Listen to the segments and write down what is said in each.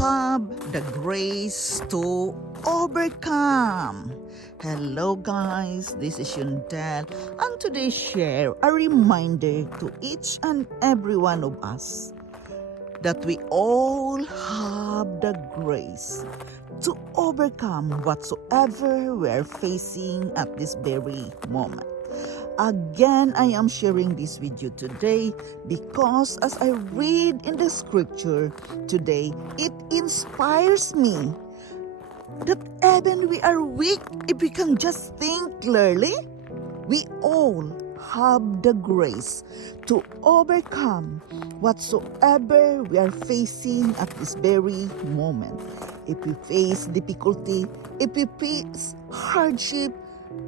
have the grace to overcome. Hello guys, this is Yundel, and today share a reminder to each and every one of us that we all have the grace to overcome whatsoever we are facing at this very moment. Again, I am sharing this with you today because as I read in the scripture today, it inspires me that even we are weak, if we can just think clearly, we all have the grace to overcome whatsoever we are facing at this very moment. If we face difficulty, if we face hardship,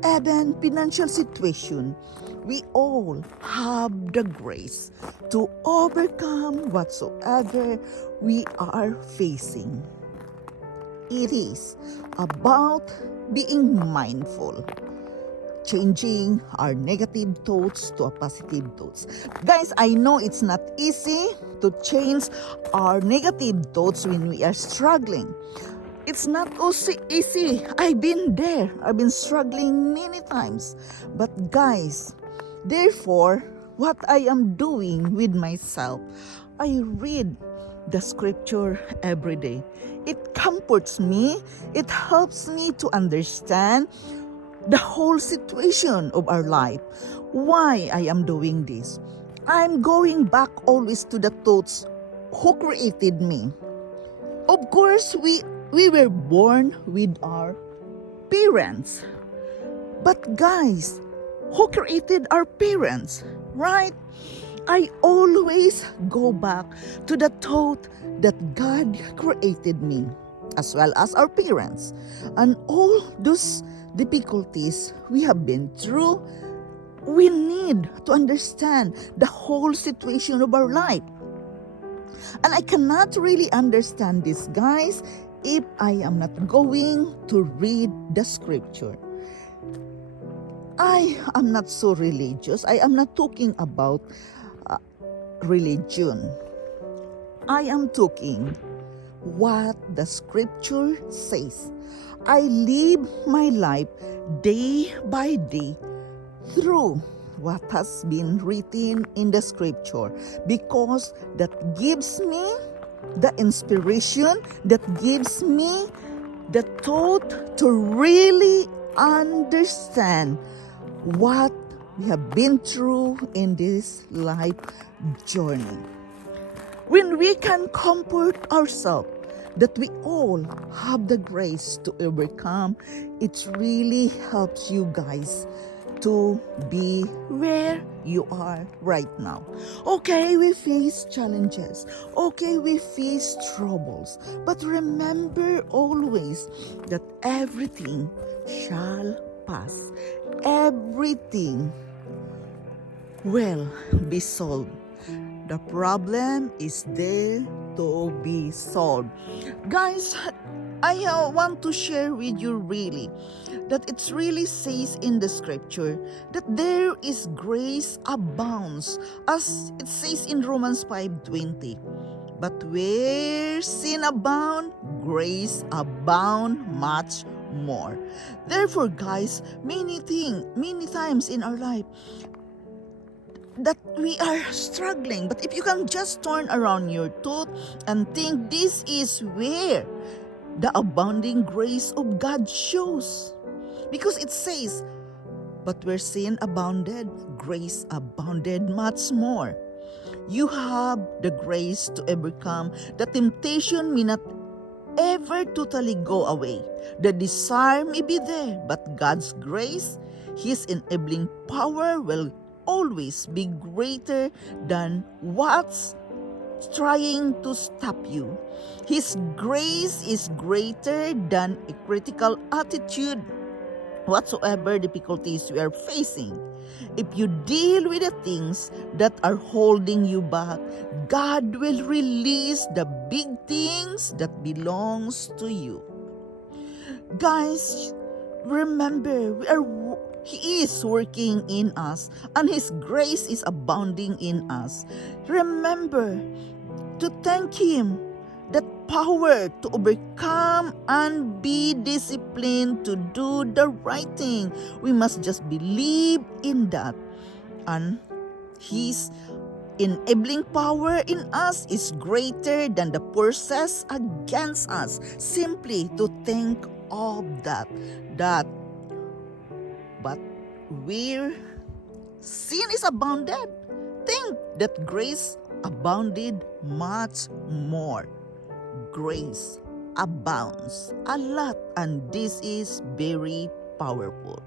even financial situation, we all have the grace to overcome whatsoever we are facing. It is about being mindful, changing our negative thoughts to a positive thoughts. Guys, I know it's not easy to change our negative thoughts when we are struggling. It's not also easy. I've been there. I've been struggling many times. But guys, therefore, what I am doing with myself, I read the scripture every day. It comforts me. It helps me to understand the whole situation of our life. Why I am doing this? I'm going back always to the thoughts who created me. Of course, we were born with our parents. But guys, who created our parents, right? I always go back to the thought that God created me, as well as our parents. And all those difficulties we have been through, we need to understand the whole situation of our life. And I cannot really understand this, guys, if I am not going to read the scripture. I am not so religious. I am not talking about religion. I am talking what the scripture says. I live my life day by day through what has been written in the scripture, because that gives me the inspiration, that gives me the thought to really understand what we have been through in this life journey. When we can comfort ourselves that we all have the grace to overcome, it really helps you guys to be where you are right now. Okay, we face challenges. Okay, we face troubles. But remember always that everything shall pass. Everything will be solved. The problem is there to be solved. Guys, I want to share with you really that it really says in the scripture that there is grace abounds, as it says in Romans 5:20. But where sin abound, grace abound much more. Therefore, guys, many times in our life that we are struggling, but if you can just turn around your thought and think, this is where the abounding grace of God shows. Because it says, but where sin abounded, grace abounded much more. You have the grace to overcome. The temptation may not ever totally go away. The desire may be there, but God's grace, His enabling power will always be greater than what's trying to stop you. His grace is greater than a critical attitude whatsoever difficulties we are facing. If you deal with the things that are holding you back, God will release the big things that belongs to you. Guys, remember, He is working in us, and His grace is abounding in us. Remember to thank Him that power to overcome and be disciplined to do the right thing. We must just believe in that. And His enabling power in us is greater than the forces against us. Simply to think of that. But where sin is abounded, think that grace abounded much more. Grace abounds a lot, and this is very powerful.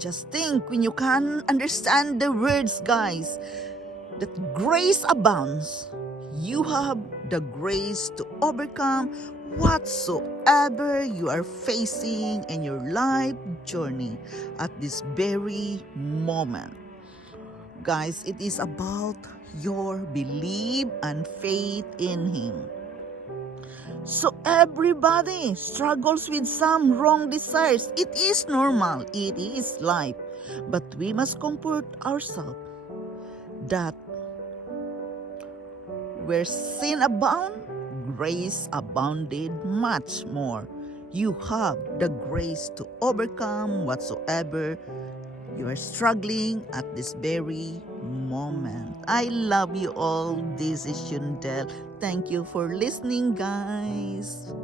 Just think when you can understand the words, guys, that grace abounds. You have the grace to overcome whatsoever you are facing in your life journey at this very moment. Guys, it is about your belief and faith in Him. So everybody struggles with some wrong desires. It is normal. It is life. But we must comfort ourselves that where sin abound, grace abounded much more. You have the grace to overcome whatsoever you are struggling at this very moment. I love you all. This is Shundel. Thank you for listening, guys.